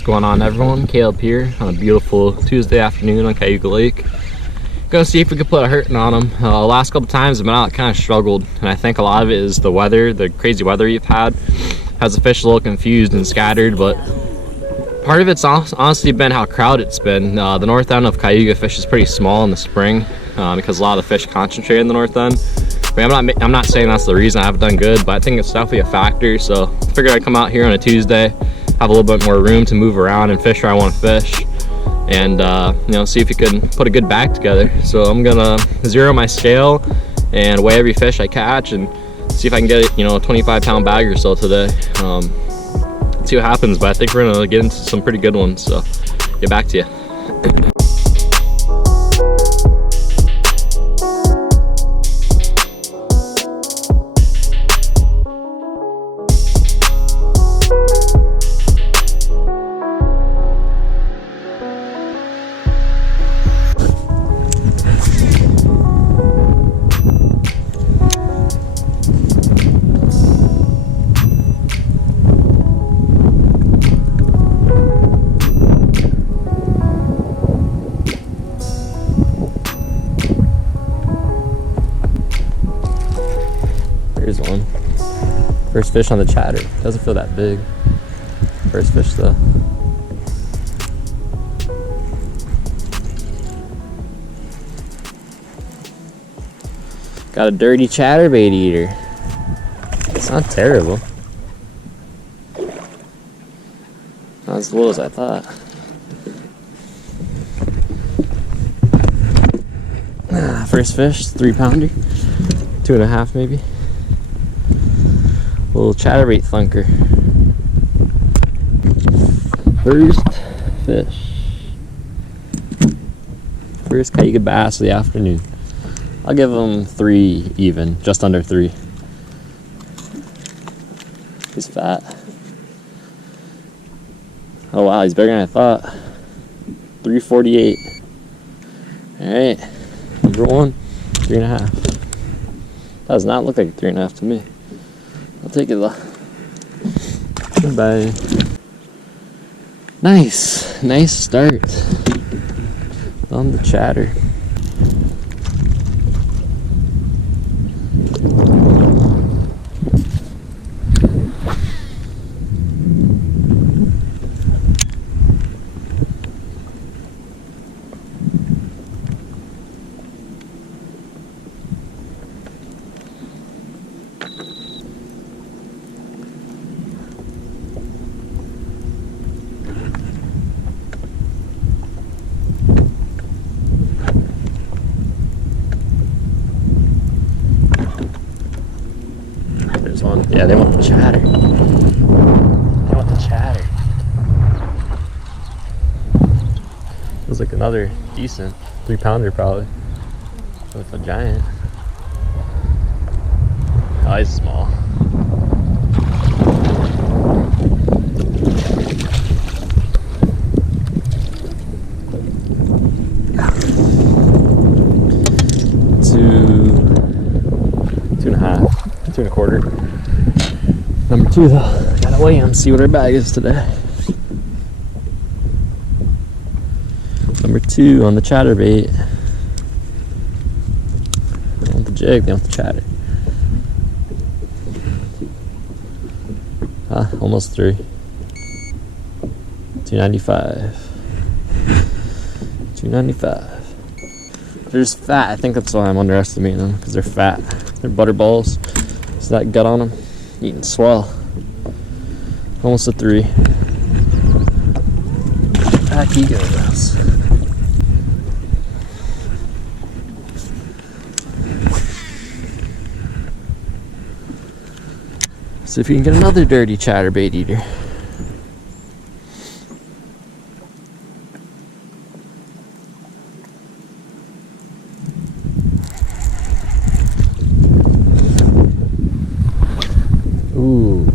What's going on, everyone? Caleb here on a beautiful Tuesday afternoon on Cayuga Lake. Gonna see if we could put a hurting on them. Last couple times I've been out, kind of struggled, and I think a lot of it is the weather, the crazy weather you've had has the fish a little confused and scattered, but part of it's honestly been how crowded it's been. The north end of Cayuga fish is pretty small in the spring because a lot of the fish concentrate in the north end. I mean, I'm not saying that's the reason I haven't done good, but I think it's definitely a factor. So I figured I'd come out here on a Tuesday, have a little bit more room to move around and fish where I want to fish, and see if you can put a good bag together. So I'm gonna zero my scale and weigh every fish I catch and see if I can get a 25-pound bag or so today. Let's see what happens, but I think we're gonna get into some pretty good ones, so get back to you. Here's one. First fish on the chatter. Doesn't feel that big. First fish though. Got a dirty chatterbait eater. It's not terrible. Not as little as I thought. First fish, 3-pounder. 2.5 maybe. Little chatterbait thunker. First fish. First Cayuga bass of the afternoon. I'll give him 3 even, just under 3. He's fat. Oh wow, he's bigger than I thought. 348. Alright, number 1, 3.5. Does not look like a 3.5 to me. I'll take it though. Goodbye. Nice start on the chatter. There's one. Yeah, they want the chatter. They want the chatter. Feels like another decent 3-pounder probably. With a giant. Oh, he's small. Two and a half. 2.25. Number 2 though, gotta weigh him, see what our bag is today. Number 2 on the chatterbait. They don't want the jig, they want the chatter. Almost 3. 295. 295. They're just fat. I think that's why I'm underestimating them, because they're fat. They're butterballs. See that gut on them? Eating swell. Almost a 3. Back he goes. See if you can get another dirty chatterbait eater. Ooh.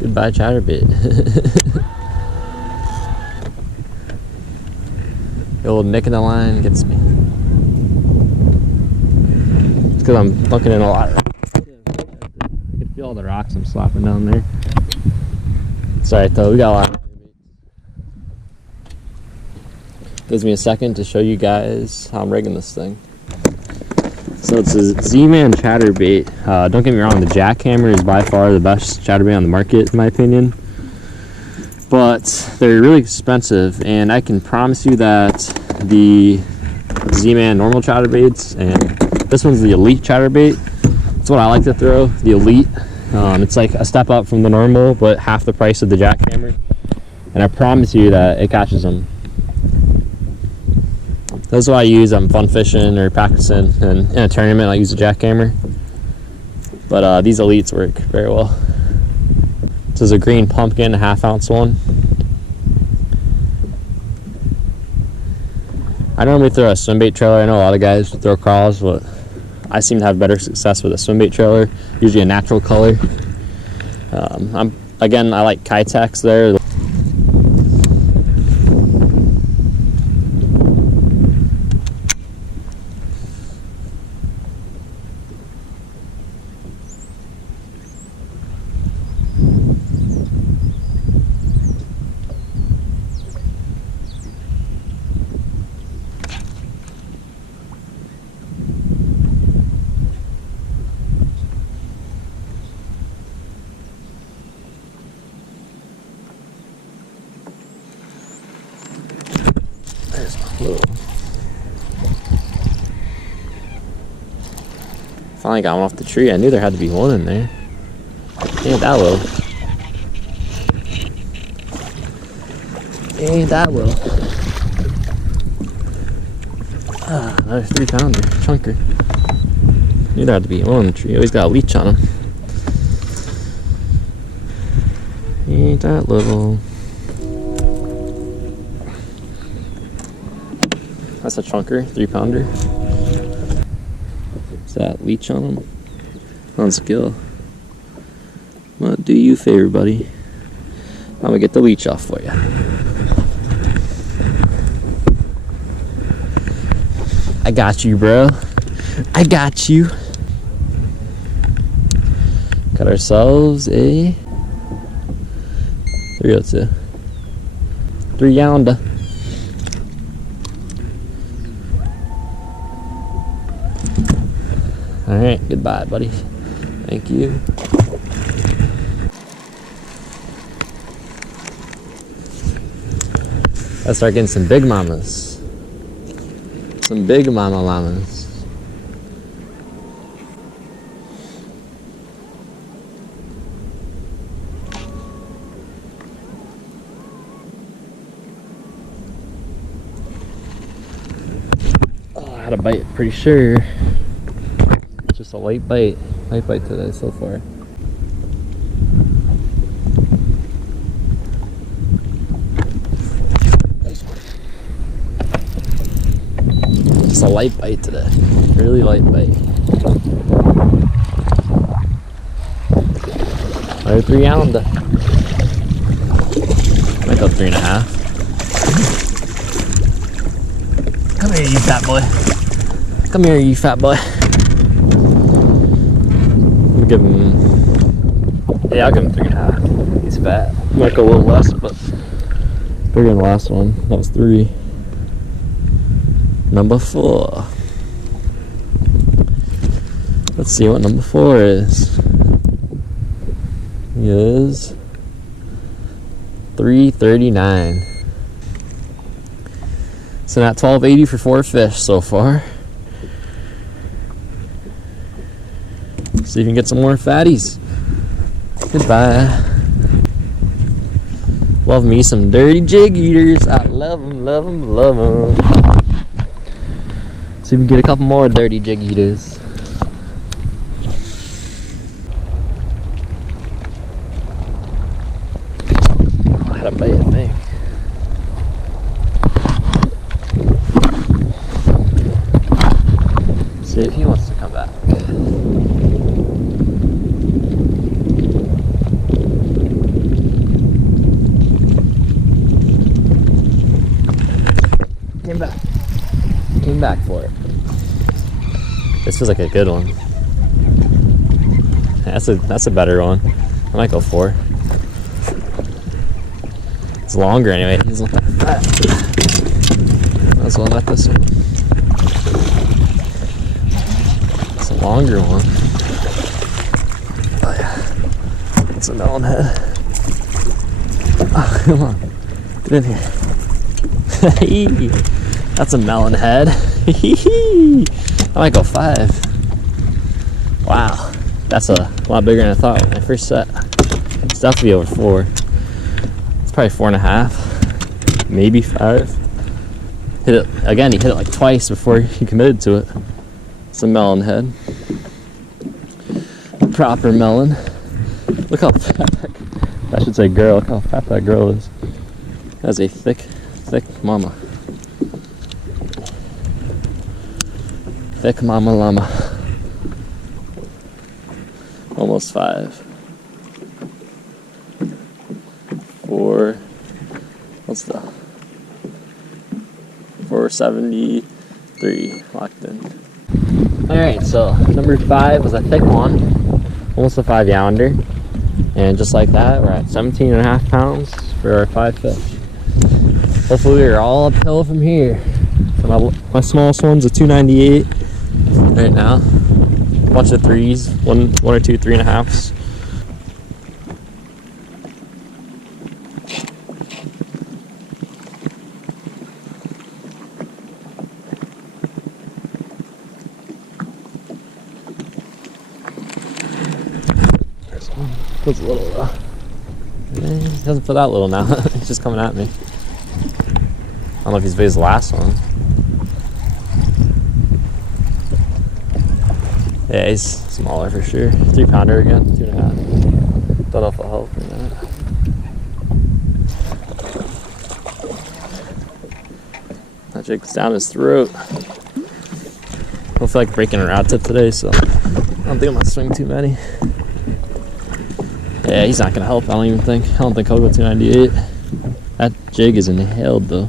Goodbye chatterbait. The old nick in the line gets me. It's because I'm bunking in a lot. I can feel all the rocks I'm slapping down there. It's alright though, we got a lot. Gives me a second to show you guys how I'm rigging this thing. So it's a Z-Man chatterbait. Don't get me wrong, the jackhammer is by far the best chatterbait on the market in my opinion. But they're really expensive, and I can promise you that the Z-Man normal chatterbaits, and this one's the Elite chatterbait. That's what I like to throw, the Elite. It's like a step up from the normal, but half the price of the jackhammer. And I promise you that it catches them. That's what I use. I'm fun fishing or practicing, and in a tournament I use a jackhammer. But these Elites work very well. This is a green pumpkin, a 1/2 ounce one. I normally throw a swim bait trailer. I know a lot of guys throw crawls, but I seem to have better success with a swim bait trailer, usually a natural color. I like Kitex there. There's my little. Finally got one off the tree. I knew there had to be one in there. Ain't that low. Ain't that low. Another 3-pounder, chunker. Knew there had to be one on the tree. Always got a leech on him. Ain't that little. That's a chunker, 3-pounder. Is that leech on him? On skill. Well, do you a favor, buddy. I'm gonna get the leech off for you. I got you, bro. I got you. Got ourselves a 302. 3 yonder. Alright, goodbye, buddy. Thank you. Let's start getting some big mamas. Some big mama llamas. Oh, I had a bite, pretty sure. Just a light bite today so far. Just a light bite today, really light bite. Another 3 yonder. Might go 3.5. Come here, you fat boy. Come here, you fat boy. Give him, yeah, I'll give him 3.5. He's fat. Might go a little less, but bigger than the last one. That was 3. Number 4. Let's see what number 4 is. He is 339. So not 1280 for 4 fish so far. See if you can get some more fatties. Goodbye. Love me some dirty jig eaters. I love them, love them, love them. See if we can get a couple more dirty jig eaters. I had a bite, I think. See if he wants to come back. Came back for it. This feels like a good one. That's a better one. I might go 4. It's longer anyway. He's not that fat. Might as well let this one. It's a longer one. Oh yeah. It's a melon head. Oh, come on. Get in here. That's a melon head. I might go 5. Wow. That's a lot bigger than I thought when I first set. It's definitely over 4. It's probably 4.5, maybe 5. Hit it again. He hit it like twice before he committed to it. It's a melon head. Proper melon. Look how fat I should say girl. Look how fat that girl is. That's a thick mama. Thick mama llama. Almost 5. 4. What's the 473 locked in. Alright, so number 5 was a thick one, almost a 5 younder, and just like that, we're at 17.5 pounds for our 5 fish. Hopefully we're all uphill from here. So my smallest one's a 298 right now. A bunch of 3s, one or two 3.5s. Feels a little he doesn't feel that little now. He's just coming at me. I don't know if he's his last one. Yeah, he's smaller for sure. 3-pounder again, 2.5. Don't know if it'll help or not. That jig's down his throat. Hopefully I can break in a rod tip today, so I don't think I'm gonna swing too many. Yeah, he's not gonna help. I don't think he'll go 298. That jig is inhaled though.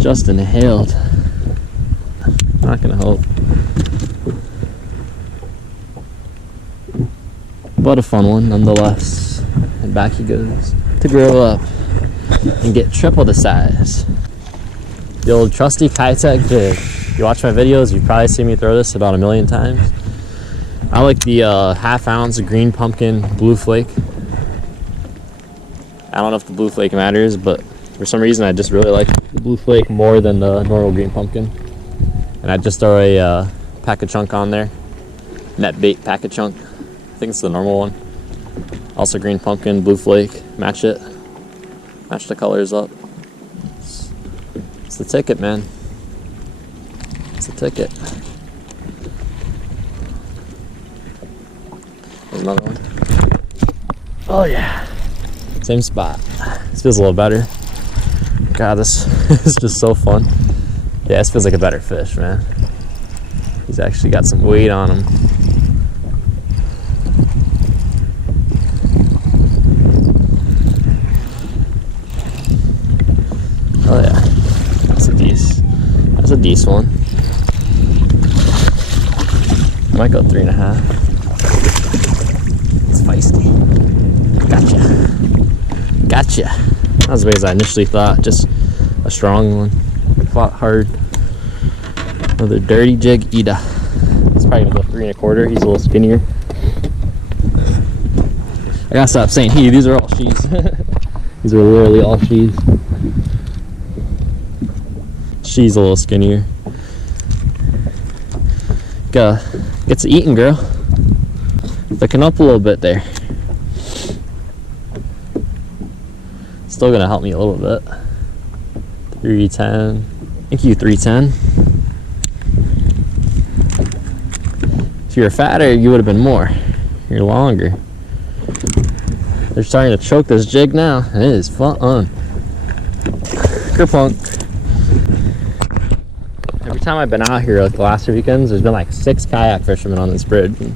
Just inhaled. Not gonna help. But a fun one nonetheless. And back he goes to grow up and get triple the size. The old trusty Cayuga jig. If you watch my videos, you've probably seen me throw this about 1 million times. I like the ½ ounce green pumpkin blue flake. I don't know if the blue flake matters, but for some reason I just really like the blue flake more than the normal green pumpkin. And I just throw a pack of chunk on there. Net bait pack of chunk. I think it's the normal one. Also green pumpkin, blue flake. Match it. Match the colors up. It's the ticket, man. It's the ticket. There's another one. Oh yeah. Same spot. This feels a little better. God, this is just so fun. Yeah, this feels like a better fish, man. He's actually got some weight on him. Oh yeah. That's a decent one. I might go 3.5. Feisty. Gotcha. Not as big as I initially thought, just a strong one. Fought hard. Another dirty jig Ida. It's probably gonna go 3.25. He's a little skinnier. I gotta stop saying he, these are all she's. These are literally all she's. She's a little skinnier. Get to eating, girl. Thicken up a little bit there. Still gonna help me a little bit. 310. Thank you, 310. If you were fatter, you would have been more. You're longer. They're starting to choke this jig now, and it is fun. Kerplunk. Every time I've been out here, like the last 2 weekends, there's been like 6 kayak fishermen on this bridge. And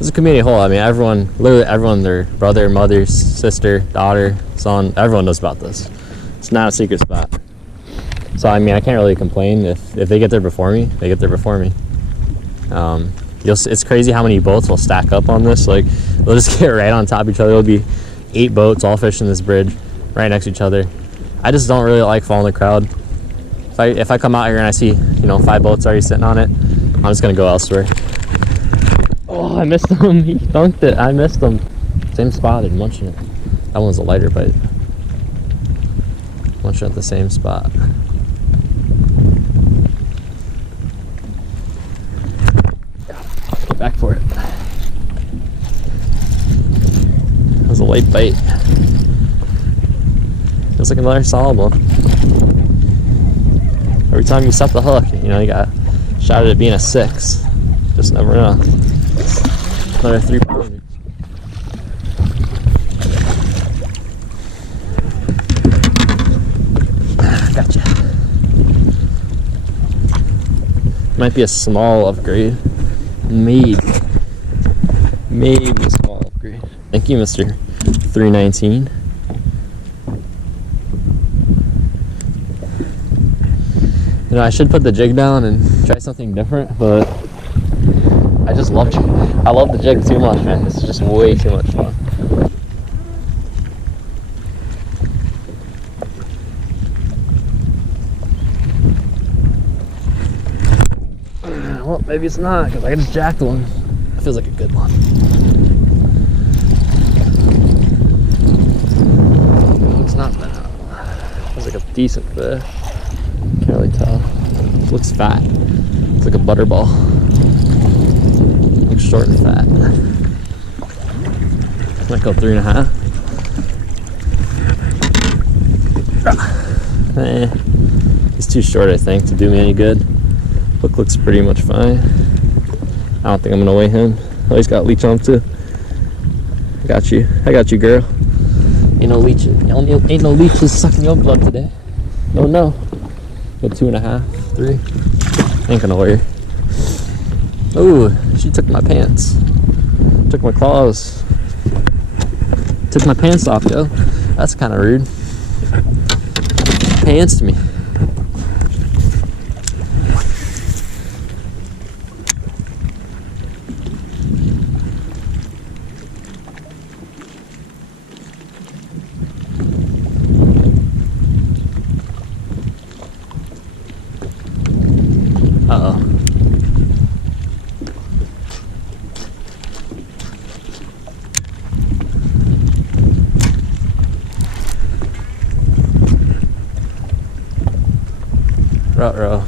it's a community hole. I mean, literally everyone, their brother, mother, sister, daughter, son, everyone knows about this. It's not a secret spot. So, I mean, I can't really complain. If they get there before me, they get there before me. It's crazy how many boats will stack up on this. Like, they'll just get right on top of each other. There'll be 8 boats all fishing this bridge. right next to each other. I just don't really like following the crowd. If I come out here and I see, you know, 5 boats already sitting on it, I'm just gonna go elsewhere. Oh, I missed him. He dunked it. I missed him. Same spot. They're munching it. That one's a lighter bite. Munching at the same spot. Get back for it. That was a light bite. Feels like another solid one. Every time you set the hook, you know, you got shot at it being a 6. Just never know. Another 3-pounder. Gotcha. Might be a small upgrade. Maybe a small upgrade. Thank you, Mr. 319. You know, I should put the jig down and try something different, but I just love the jig too much, man. It's just way too much fun. Well, maybe it's not, because I just jacked one. It feels like a good one. It's not bad. It feels like a decent fish. Can't really tell. Looks fat. It's like a butterball. Looks short and fat. Might go 3.5. He's too short, I think, to do me any good. Hook looks pretty much fine. I don't think I'm gonna weigh him. Oh, he's got leech on him too. I got you, girl. Ain't no leeches. Ain't no leeches sucking your blood today. Oh no. Go 2.5, 3. Ain't gonna worry. Ooh, she took my pants. Took my claws. Took my pants off, yo. That's kind of rude. Pants me. Uh-oh. Ruh-roh.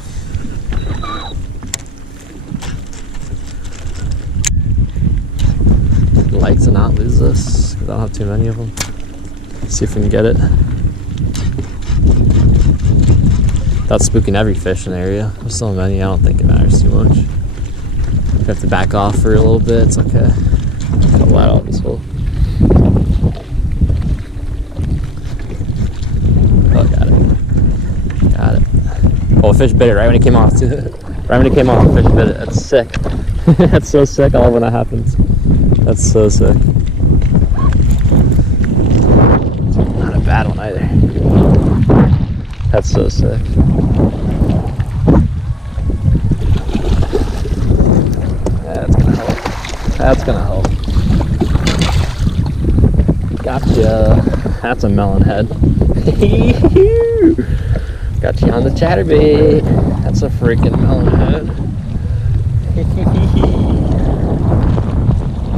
I'd like to not lose this, because I don't have too many of them. See if we can get it. That's spooking every fish in the area. There's so many, I don't think it matters too much. You have to back off for a little bit, it's okay. Got a lot out of this hole. Oh, got it. Got it. Oh, a fish bit it right when it came off too. Right when it came off, a fish bit it. That's sick. That's so sick, I love when that happens. That's so sick. Not a bad one either. That's so sick. That's gonna help. That's gonna help. Gotcha. That's a melon head. Got you on the chatterbait. That's a freaking melon head.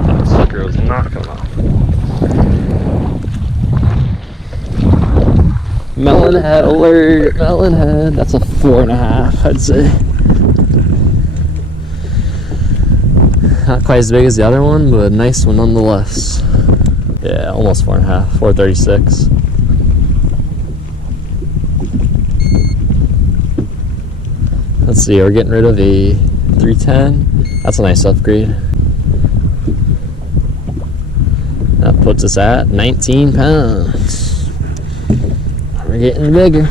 That sucker was not coming off. Melon head alert, melon head. That's a 4.5, I'd say. Not quite as big as the other one, but a nice one nonetheless. Yeah, almost 4.5, 436. Let's see, we're getting rid of a 310. That's a nice upgrade. That puts us at 19 pounds. We're getting bigger.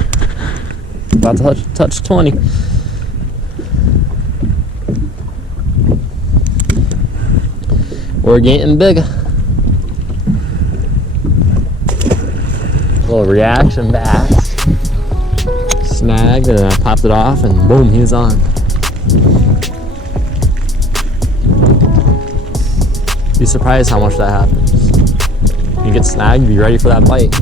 About to touch 20. We're getting bigger. Little reaction back. Snagged and I popped it off and boom, he was on. Be surprised how much that happens. You get snagged, be ready for that bite.